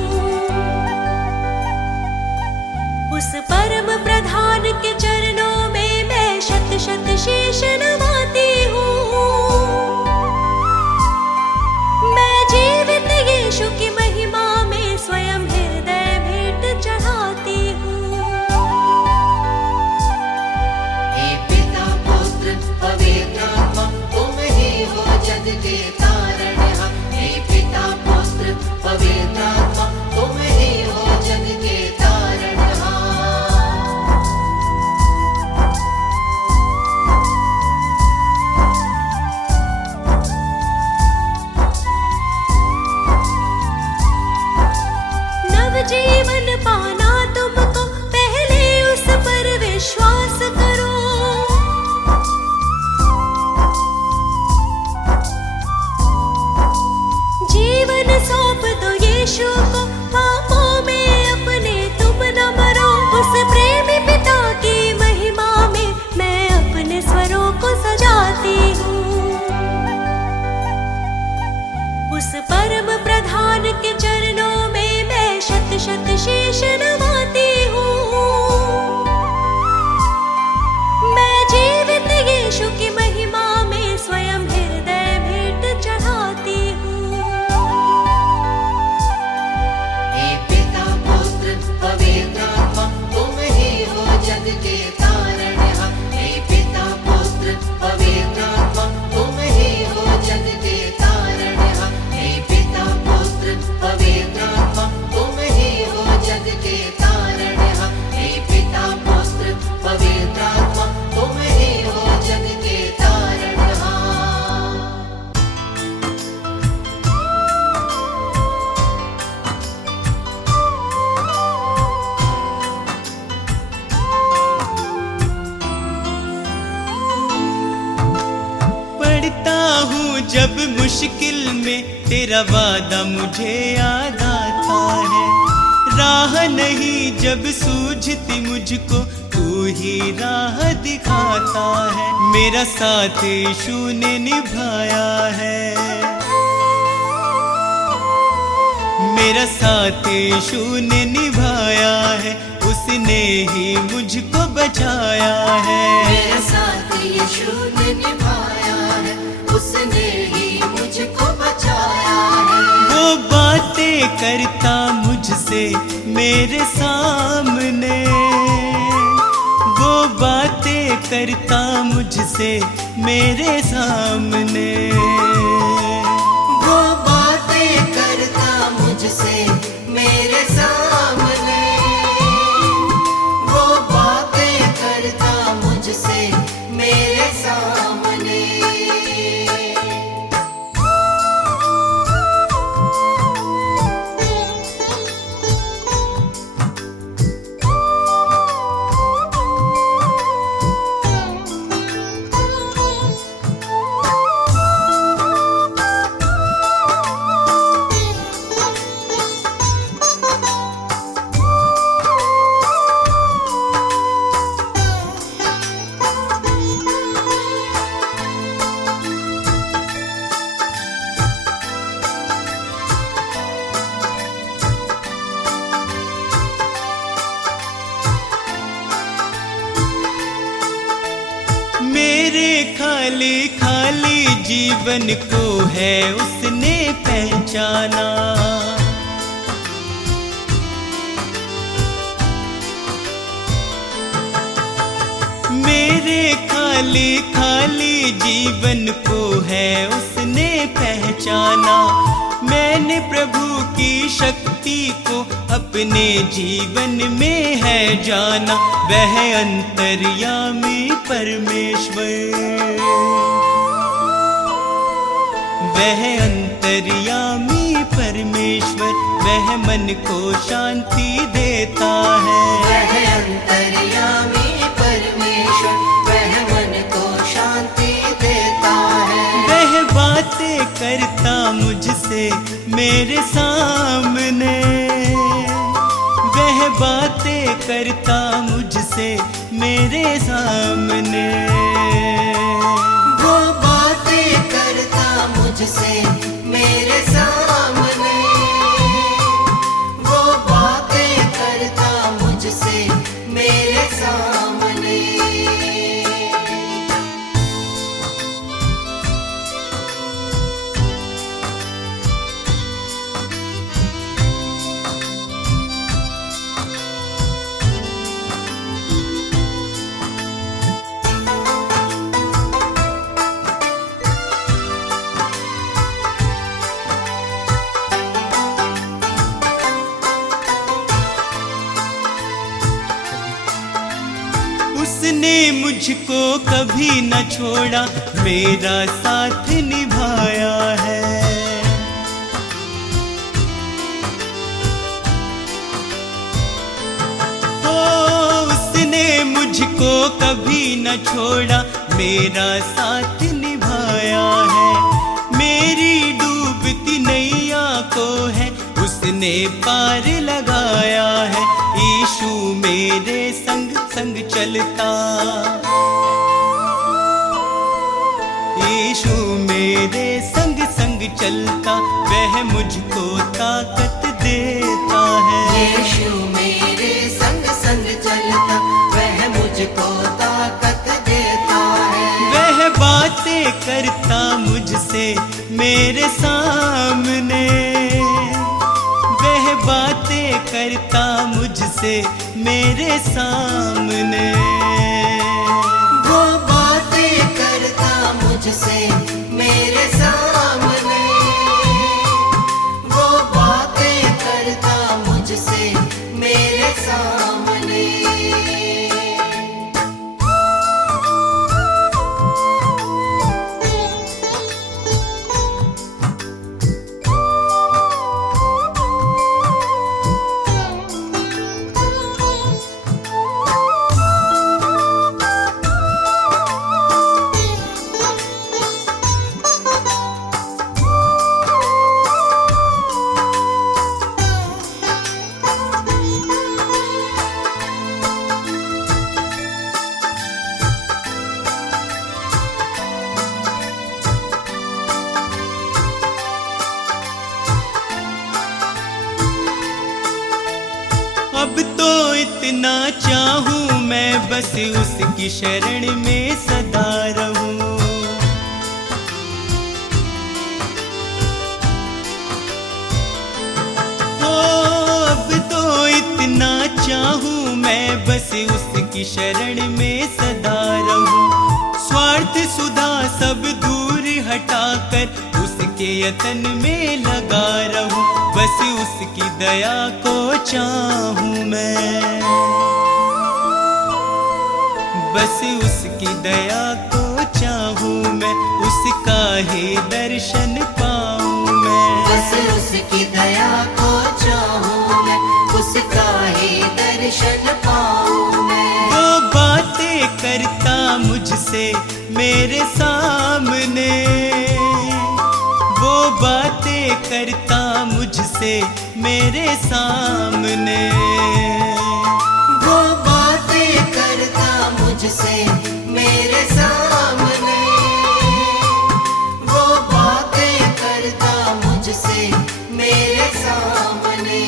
उस परम प्रधान के चरणों में मैं शत शत शीश नवाती हूँ। मैं जीवित यीशु की महिमा में स्वयं हृदय भेंट चढ़ाती हूँ। हे पिता पुत्र पवित्र आत्मा, तुम ही हो जग के तारणहार। हे पिता पुत्र पवित्र आत्मा, तुम ही हो जग के तारणहार। नवजीवन पाना तुमको, पहले उस पर विश्वास करो। जीवन सौंप दो यीशु को, पापों में अपने तुम न मरो। उस प्रेमी पिता की महिमा में मैं अपने स्वरों को सजाती हूँ। उस परम प्रधान के चरणों में मैं शत शत शीश नवाती हूँ। मैं जीवित यीशु की महिमा में स्वयं हृदय भेंट चढ़ाती हूँ। हे पिता पुत्र पवित्र आत्मा, तुम ही हो जग के तारणहार। हे पिता पुत्र पवित्र आत्मा, तुम ही हो जग के तारणहार। हे पिता पुत्र पवित्र आत्मा, तुम ही हो जग के तारणहार। हे पिता पुत्र पवित्र आत्मा, तुम ही हो जग के तारणहार। पढ़ता हूँ जब मुश्किल में तेरा वादा मुझे याद आता है। राह नहीं जब सूझती मुझको, तू ही राह दिखाता है। मेरा साथ यीशु ने निभाया है। मेरा साथ यीशु ने निभाया है। उसने ही मुझको बचाया है। मेरा साथ यीशु ने निभाया है, उसने ही मुझको बचाया है। वो बातें करता मुझसे मेरे सामने। वो बातें करता मुझसे मेरे सामने। वो बातें करता मुझसे मेरे सामने। वो बातें करता मुझसे मेरे सामने। खाली खाली जीवन को है उसने पहचाना। मेरे खाली खाली जीवन को है उसने पहचाना। मैंने प्रभु की शक्ति को अपने जीवन में है जाना। वह अंतर्यामी परमेश्वर, वह अंतर्यामी परमेश्वर, वह मन को शांति देता है। वह अंतर्यामी परमेश्वर, वह मन को शांति देता है। वह बातें करता मुझसे मेरे सामने, वह बातें करता मुझसे मेरे सामने। वो बातें करता मुझसे मेरे सामने, वो बातें करता मुझसे मेरे सामने। उसने मुझको कभी न छोड़ा, मेरा साथ निभाया है। ओ उसने मुझको कभी न छोड़ा, मेरा साथ निभाया है। मेरी डूबती नैया को है उसने पार लगाया है। यीशु मेरे संग संग चलता, यीशु मेरे संग संग चलता, वह मुझको ताकत देता है। यीशु मेरे संग संग चलता, वह मुझको ताकत देता है। वह बातें करता मुझसे मेरे सामने, वह बातें करता मुझसे मेरे सामने। वो बातें करता मुझसे मेरे सामने, वो बातें करता मुझसे मेरे सामने। अब तो इतना चाहूं मैं बस उसकी शरण में सदा रहूं। ओ अब तो इतना चाहूं मैं बस उसकी शरण में सदा रहूं। स्वार्थ सुधा सब दूर हटाकर उसके यतन में लगा रहूं। बस उसकी दया को चाहूं मैं, बस उसकी दया को चाहूं मैं, उसका ही दर्शन पाऊं मैं। बस उसकी दया को चाहूं मैं, उसका ही दर्शन पाऊं मैं। वो बातें करता मुझसे मेरे सामने, वो बातें करता मुझसे मेरे सामने। वो बातें करता मुझसे मेरे सामने, वो बातें करता मुझसे मेरे सामने।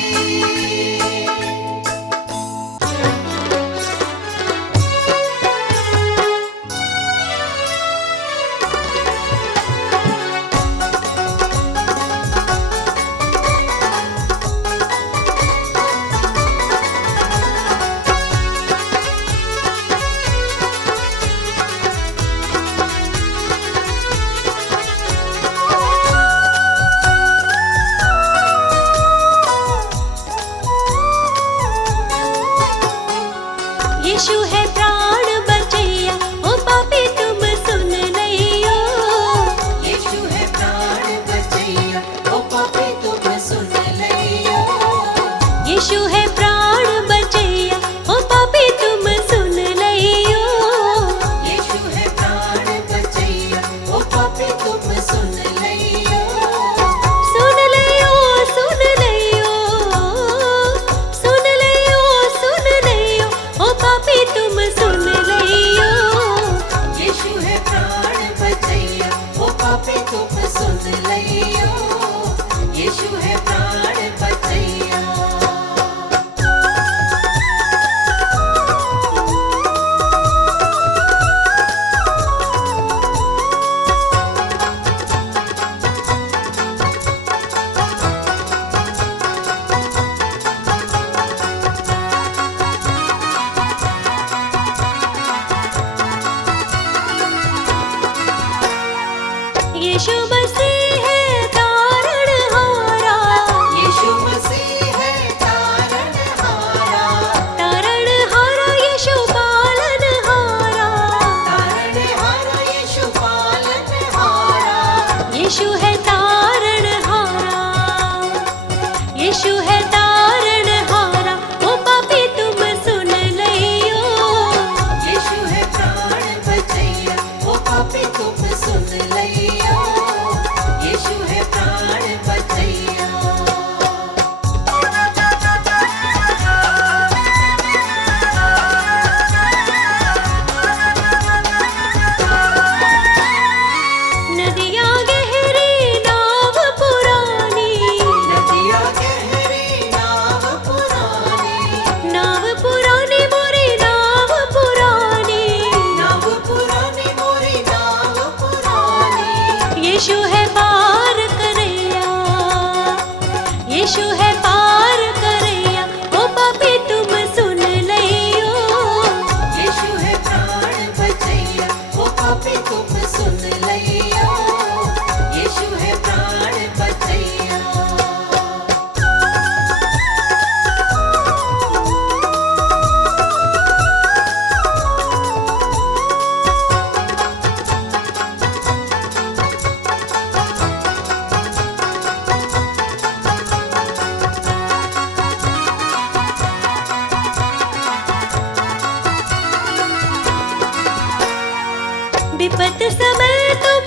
यीशु मसीह है तारणहारा, यीशु मसीह है तारणहारा, तारणहारा यीशु पालनहारा, तारणहारा यीशु पालनहारा। यीशु है तारणहारा, यीशु है तारणहारा। ओ पापी तुम सुन लियो, यीशु है प्राण बचैया, ओ पापी तुम सुन लियो, यीशु है प्राण बचैया। नदियाँ गहरी नाव पुरानी, नदिया गहरी नाव पुरानी, नाव पुरानी मोरी नाव पुरानी, नाव पुरानी मोरी नाव पुरानी। यीशु है पार करैया, यीशु है पार करैया। ओ पापी तुम सुन लियो, यीशु है प्राण बचैया, ओ पापी तुम सुन लियो, यीशु है प्राण बचैया। विपत समय तुम